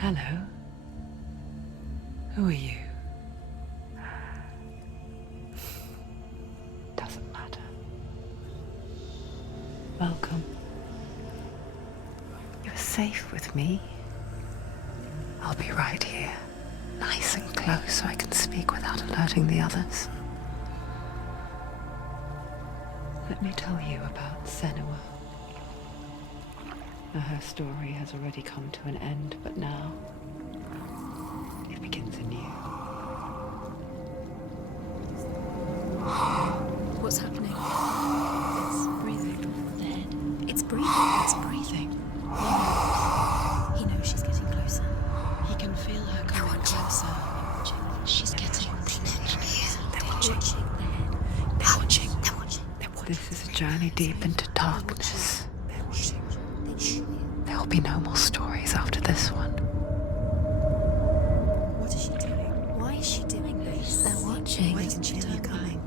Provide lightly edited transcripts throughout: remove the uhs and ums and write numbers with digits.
Hello. Who are you? Doesn't matter. Welcome. You're safe with me. I'll be right here, nice and close so I can speak without alerting the others. Let me tell you about Senua. Her story has already come to an end, but now it begins anew. What's happening? It's breathing. Dead. It's breathing. It's breathing. He knows she's getting closer. He can feel her coming closer. She's getting closer. They're watching. They're watching. They're watching. This is a journey deep into darkness. There'll be no more stories after this one. What is she doing? Why is she doing this? They're watching. Why doesn't she feel you coming?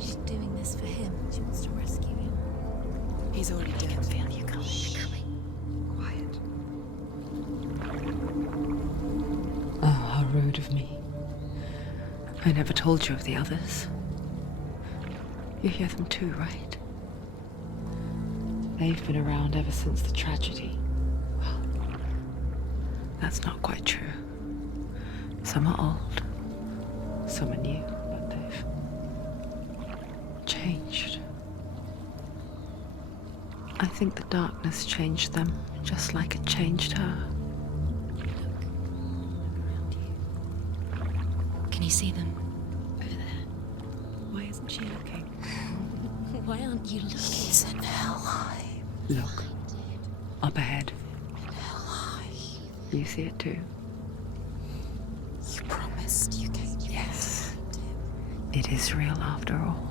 She's doing this for him. She wants to rescue him. He's already dead. I can feel you coming. Quiet. Oh, how rude of me. I never told you of the others. You hear them too, right? They've been around ever since the tragedy. Well, that's not quite true. Some are old, some are new, but they've changed. I think the darkness changed them, just like it changed her. Can you see them? Over there. Why isn't she looking? Why aren't you looking? He's in Hellblade. Look, up ahead. Hellblade. You see it too? You promised you gave you. Yes. It is real after all.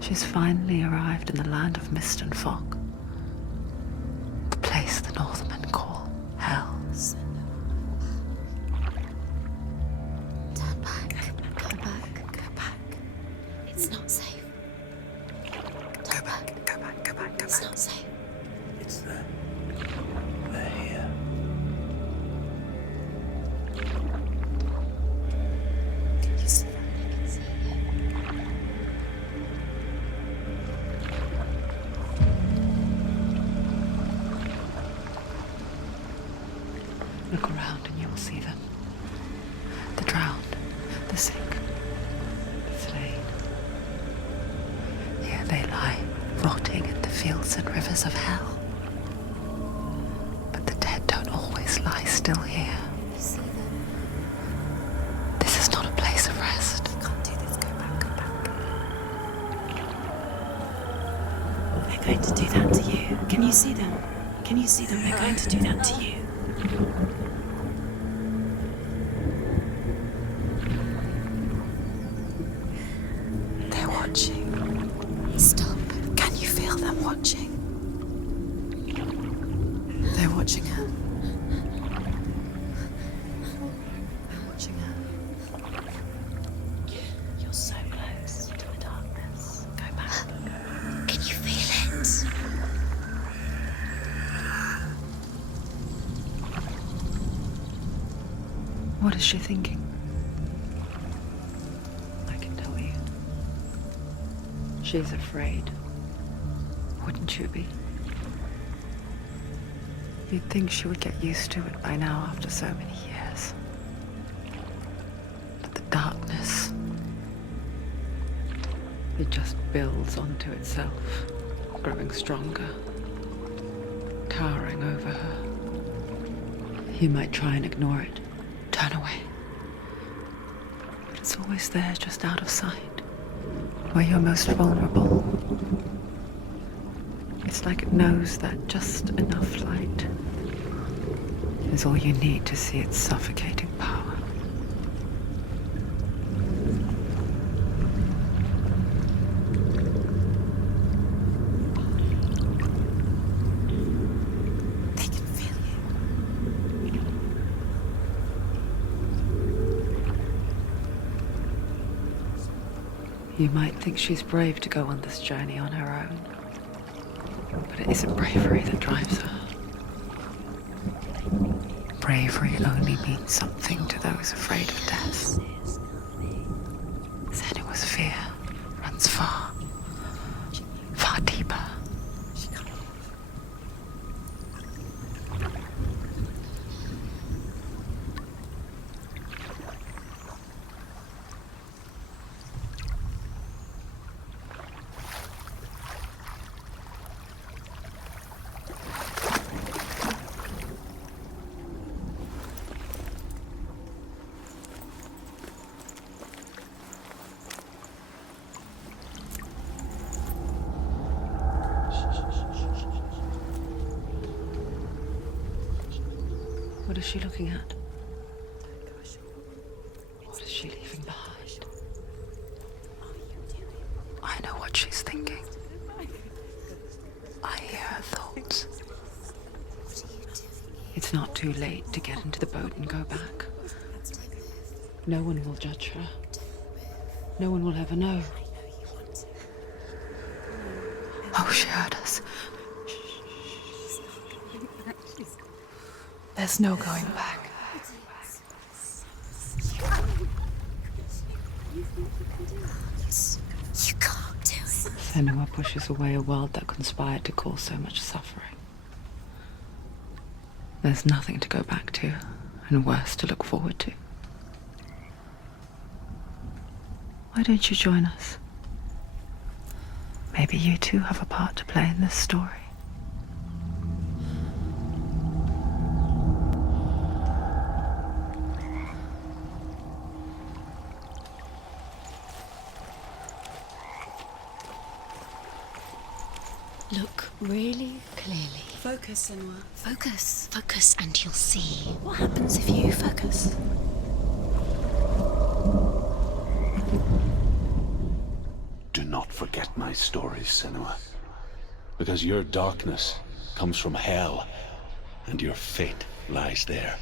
She's finally arrived in the land of mist and fog. The place the Northmen call Hell. Turn back. Go back. Go back. It's not safe. Go back. It's not safe. It's them. They're here. Can you see them? I can see it. Look around and you will see them. The drowned, the sick, the slain. Here they lie, rotting in the fields and rivers of hell. But the dead don't always lie still here. You see them? This is not a place of rest. You can't do this. Go back. Go back. They're going to do that to you. Can you see them? Can you see them? They're going to do that to you. They're watching. Stop. Can you feel them watching? They're watching her. They're watching her. You're so close to the darkness. Go back. Can you feel it? What is she thinking? I can tell you. She's afraid. Wouldn't you be? You'd think she would get used to it by now after so many years. But the darkness, it just builds onto itself, growing stronger, towering over her. You might try and ignore it, turn away. But it's always there, just out of sight, where you're most vulnerable. It's like it knows that just enough light is all you need to see its suffocating power. They can feel you. You might think she's brave to go on this journey on her own, but it isn't bravery that drives her. Bravery only means something to those afraid of death. Senua's fear runs far, far deeper. What is she looking at? What is she leaving behind? I know what she's thinking. I hear her thoughts. It's not too late to get into the boat and go back. No one will judge her. No one will ever know. Oh, she heard us. There's no going back. You can't do it. Senua pushes away a world that conspired to cause so much suffering. There's nothing to go back to, and worse to look forward to. Why don't you join us? Maybe you too have a part to play in this story. Look really clearly. Focus, Senua. Focus. Focus and you'll see. What happens if you focus? Do not forget my stories, Senua. Because your darkness comes from hell, and your fate lies there.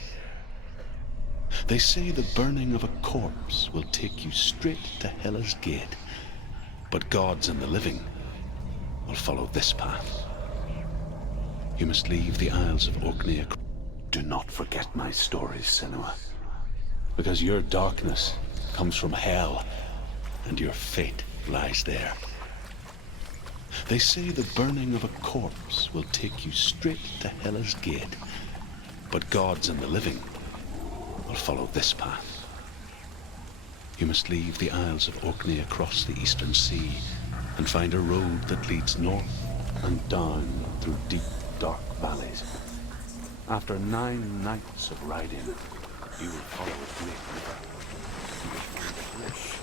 They say the burning of a corpse will take you straight to Hela's gate, but gods and the living will follow this path. You must leave the Isles of Orkney. Do not forget my stories, Senua. Because your darkness comes from hell, and your fate lies there. They say the burning of a corpse will take you straight to Hela's gate, but gods and the living will follow this path. You must leave the Isles of Orkney across the eastern sea and find a road that leads north and down through deep, dark valleys. After 9 nights of riding, you will follow a great river. You will find a bridge.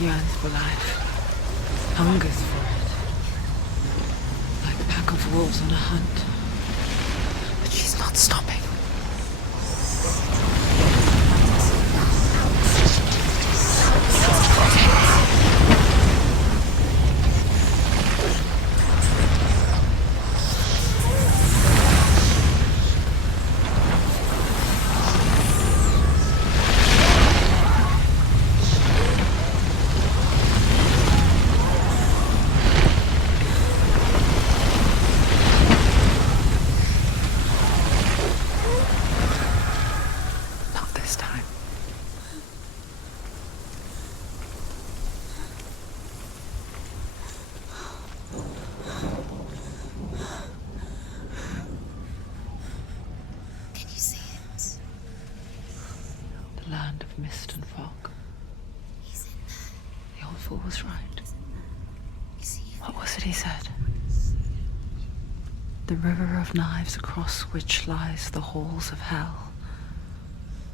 Yearns for life, hungers for it, like a pack of wolves on a hunt. But she's not stopping. Land of mist and fog. The old fool was right. What was it he said? The river of knives across which lies the halls of hell.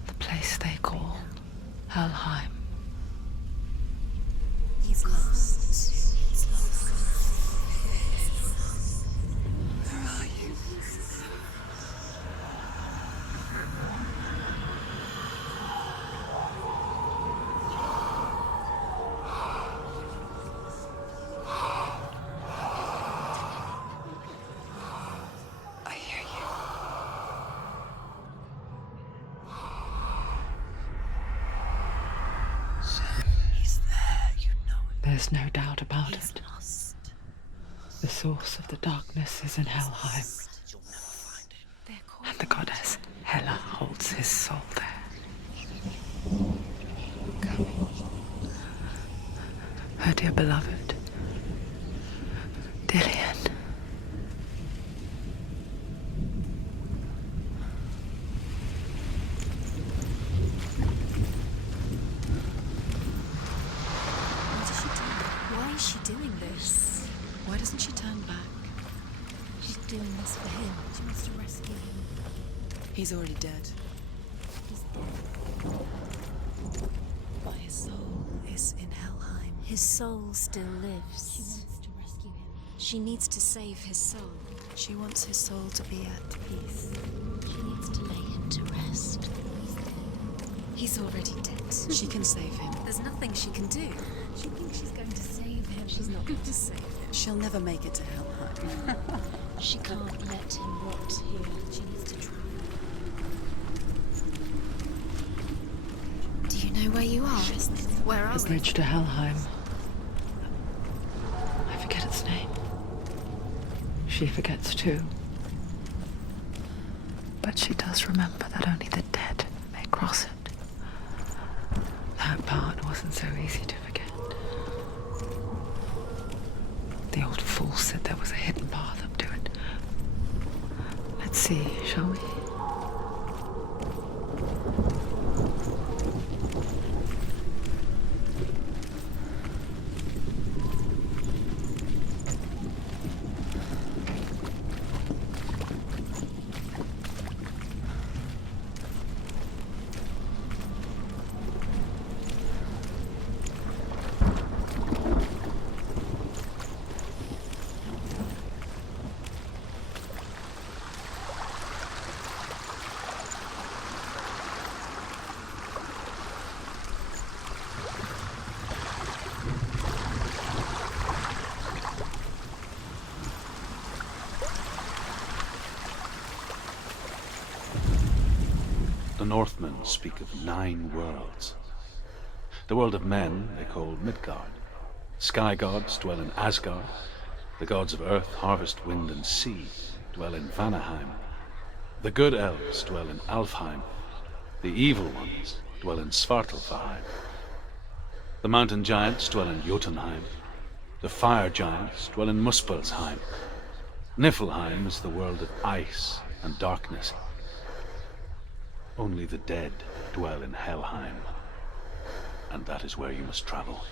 The place they call Helheim. He's lost. He's lost. Where are you? There's no doubt about He's it. lost. The source of the darkness is in Helheim, and the goddess Hela holds his soul there. Her dear beloved, Dillian. What is she doing? Why is she doing this? Why doesn't she turn back? She's doing this for him. She wants to rescue him. He's already dead. He's dead. But his soul is in Helheim. His soul still lives. She wants to rescue him. She needs to save his soul. She wants his soul to be at peace. She needs to lay him to rest. He's already dead. She can save him. There's nothing she can do. She thinks she's going to save him. She's not going to save him. She'll never make it to Helheim. She can't let him rot here. She needs to try. Do you know where you are? Where are The we? bridge to Helheim. I forget its name. She forgets too. But she does remember that only the dead may cross it. That part wasn't so easy to forget. The old fool said there was a hidden path up to it. Let's see, shall we? The Northmen speak of 9 worlds. The world of men they call Midgard. Sky gods dwell in Asgard. The gods of earth, harvest, wind, and sea dwell in Vanaheim. The good elves dwell in Alfheim. The evil ones dwell in Svartalfheim. The mountain giants dwell in Jotunheim. The fire giants dwell in Muspelheim. Niflheim is the world of ice and darkness. Only the dead dwell in Helheim, and that is where you must travel.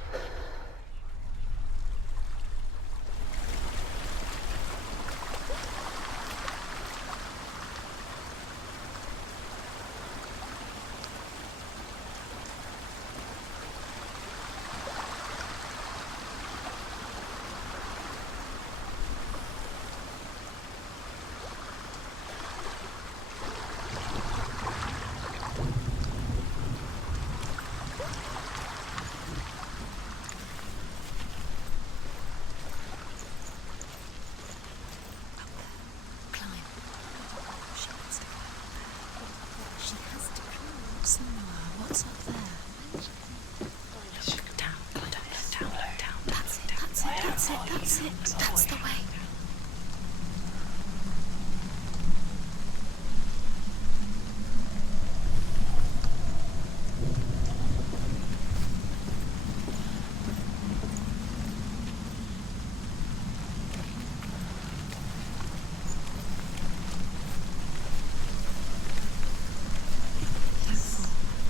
Climb. She wants to climb. She has to climb. Somewhere. What's up there? Down, down. That's it. That's the way.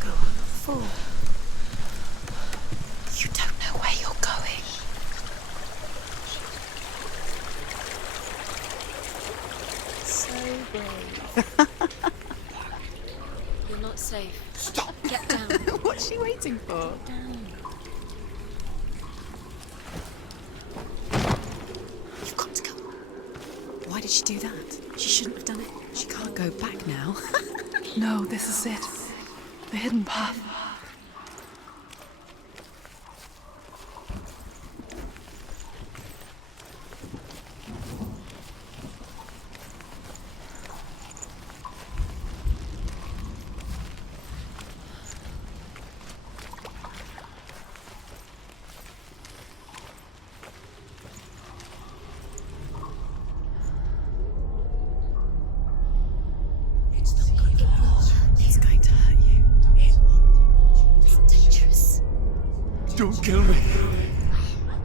Go on. Fall. You don't know where you're going. So brave. You're not safe. Stop. Get down. What's she waiting for? Down. You've got to go. Why did she do that? She shouldn't have done it. She can't go back now. No, this is it. The hidden path. Don't kill me.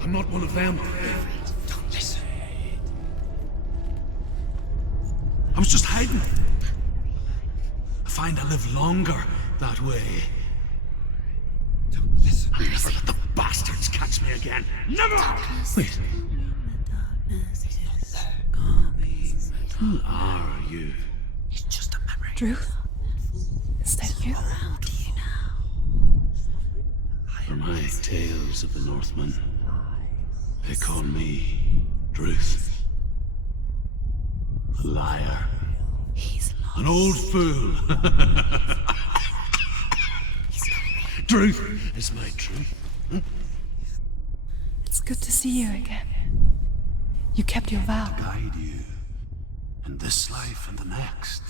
I'm not one of them. Don't listen. I was just hiding. I find I live longer that way. Don't listen. I'll never let the bastards catch me again. Never! Wait. Who are you? It's just a memory. Ruth? Is that you? Around you now. For my tales of the Northmen, they call me Druth. A liar. He's lost. An old fool. Druth is my truth. It's good to see you again. You kept your vow. Guide you in this life and the next.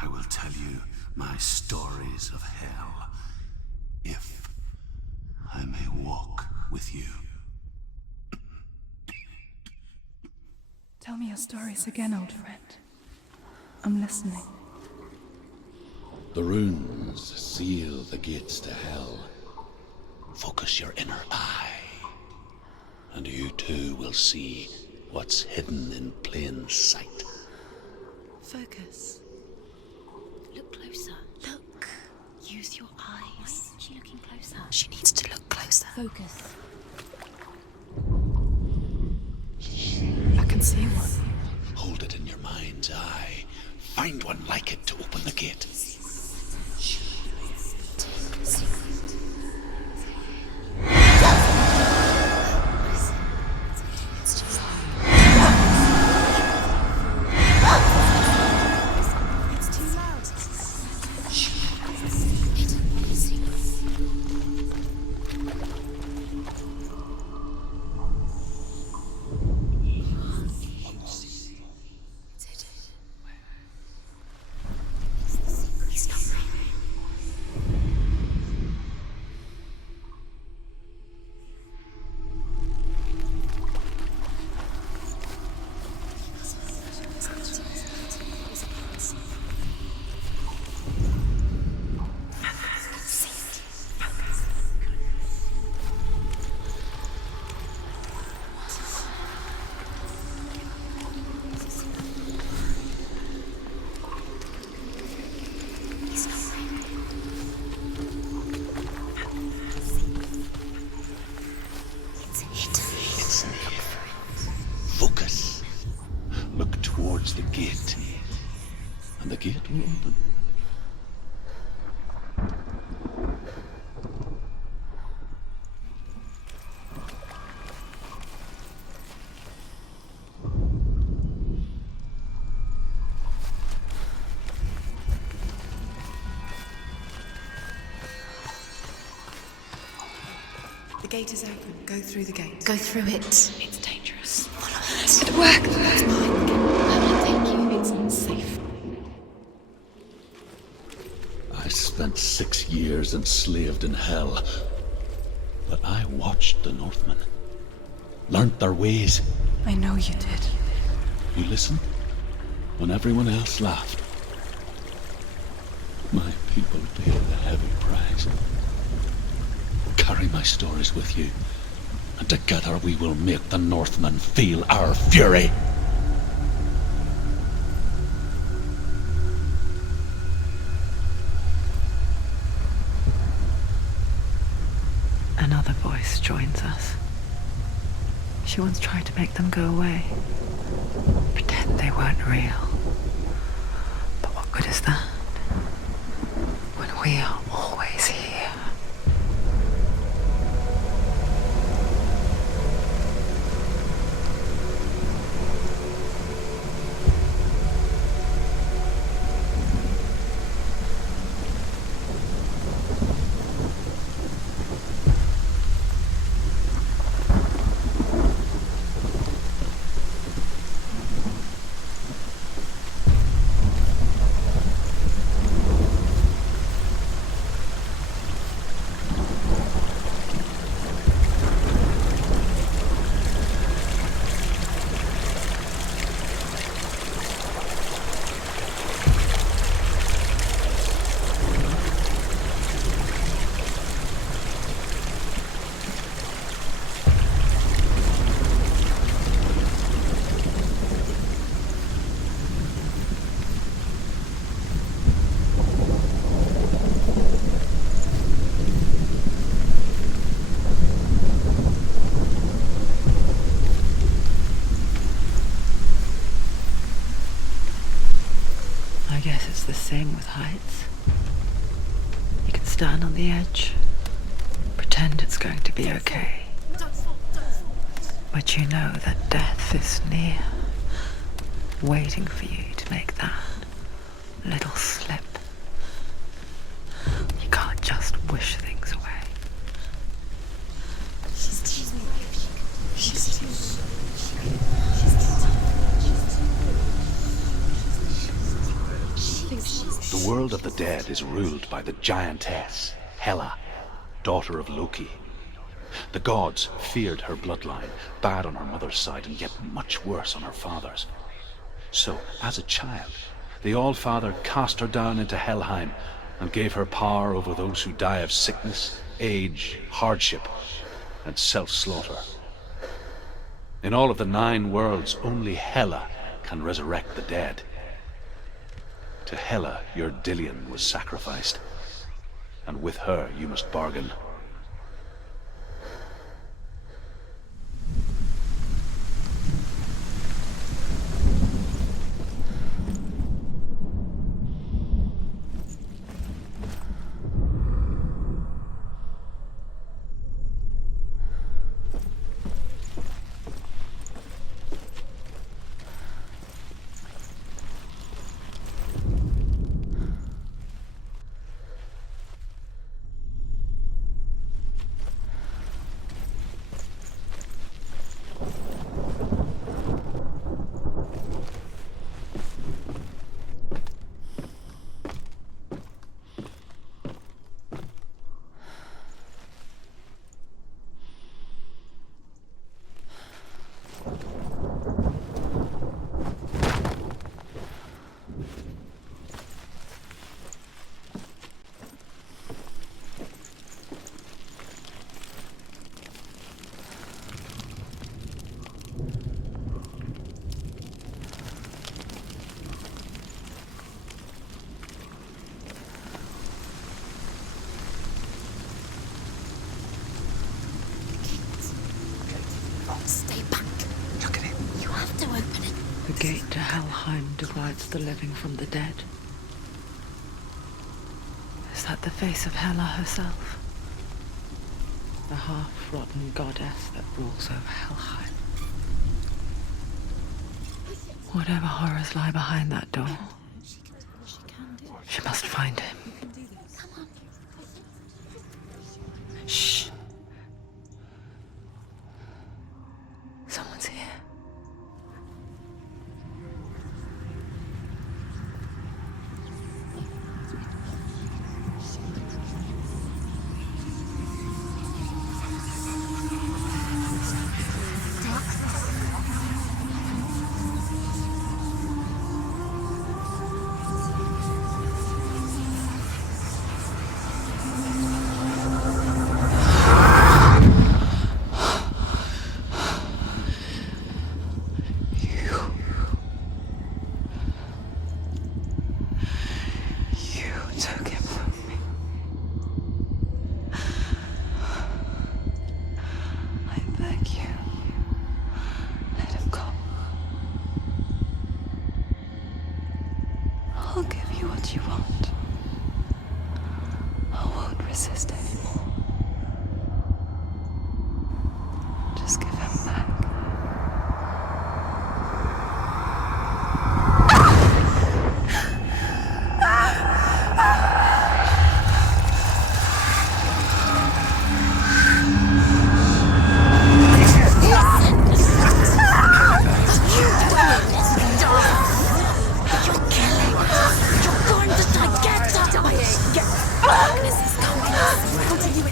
I will tell you my stories of hell, if I may walk with you. Tell me your stories again, old friend. I'm listening. The runes seal the gates to hell. Focus your inner eye, and you too will see what's hidden in plain sight. Focus. Look closer. Look. Use your eyes. Why isn't she looking closer? She needs to look closer. Focus. I can see one. Hold it in your mind's eye. Find one like it to open the gate. Focus. Look towards the gate, and the gate will open. The gate is open. Go through the gate. Go through it. It's dangerous. Follow it. It worked. It's behind the gate. Thank you. It's not safe. I spent 6 years enslaved in hell, but I watched the Northmen, learnt their ways. I know you did. You listened when everyone else laughed. My people paid a heavy price. Carry my stories with you, and together we will make the Northmen feel our fury. Another voice joins us. She once tried to make them go away. Pretend they weren't real. But what good is that? When we are always here. stand on the edge. Pretend it's going to be okay. But you know that death is near, waiting for you to make that little slip. You can't just wish things away. The world of the dead is ruled by the giantess, Hela, daughter of Loki. The gods feared her bloodline, bad on her mother's side and yet much worse on her father's. So, as a child, the All-Father cast her down into Helheim and gave her power over those who die of sickness, age, hardship, and self-slaughter. In all of the 9 worlds, only Hela can resurrect the dead. To Hela, your Dillion was sacrificed, and with her you must bargain. Stay back. Look at it. You have to open it. The gate to Helheim divides the living from the dead. Is that the face of Hela herself? The half-rotten goddess that rules over Helheim. Whatever horrors lie behind that door, she must find him. Shh. Someone's here. I'll give you what you want. I won't resist anymore. Just give him back. Darkness is coming. How do you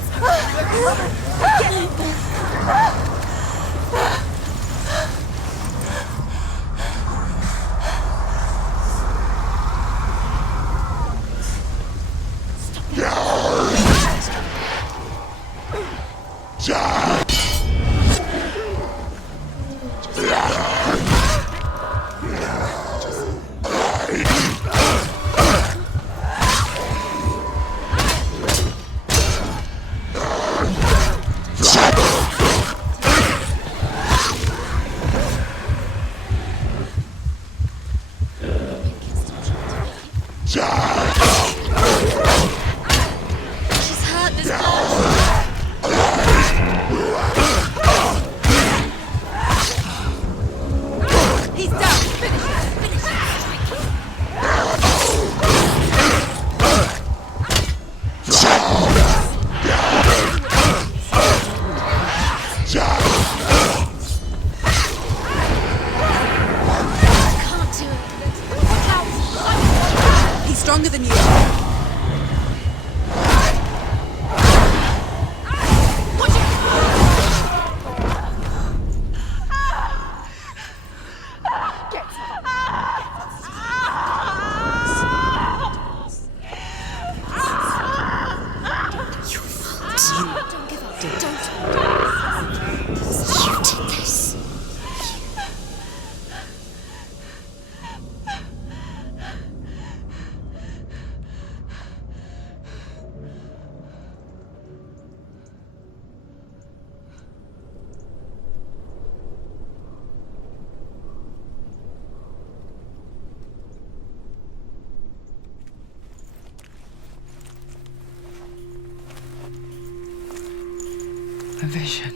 A vision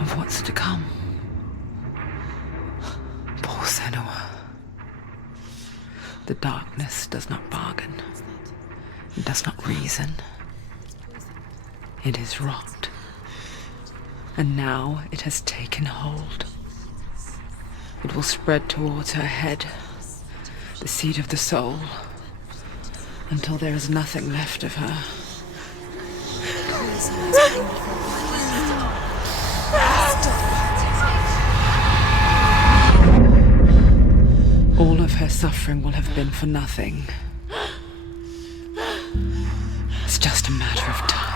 of what's to come. Poor Senua. The darkness does not bargain. It does not reason. It is rot. And now it has taken hold. It will spread towards her head, the seat of the soul, until there is nothing left of her. All of her suffering will have been for nothing. It's just a matter of time.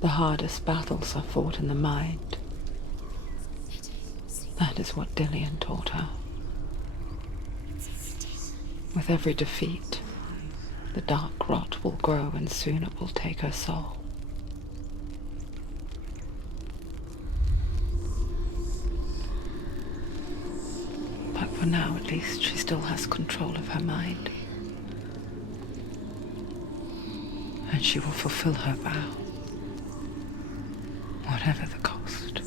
The hardest battles are fought in the mind. That is what Dillian taught her. With every defeat, the dark rot will grow and soon it will take her soul. But for now, at least, she still has control of her mind. And she will fulfill her vow. Whatever the cost.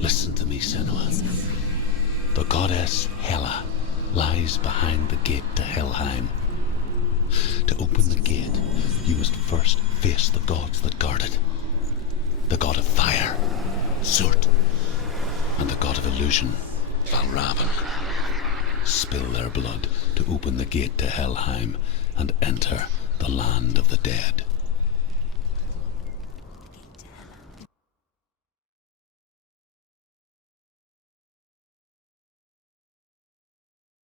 Listen to me, Senua. The goddess Hela lies behind the gate to Helheim. To open the gate, you must first face the gods that guard it. The god of fire, Surt, and the god of illusion, Valravan. Spill their blood to open the gate to Helheim and enter the land of the dead.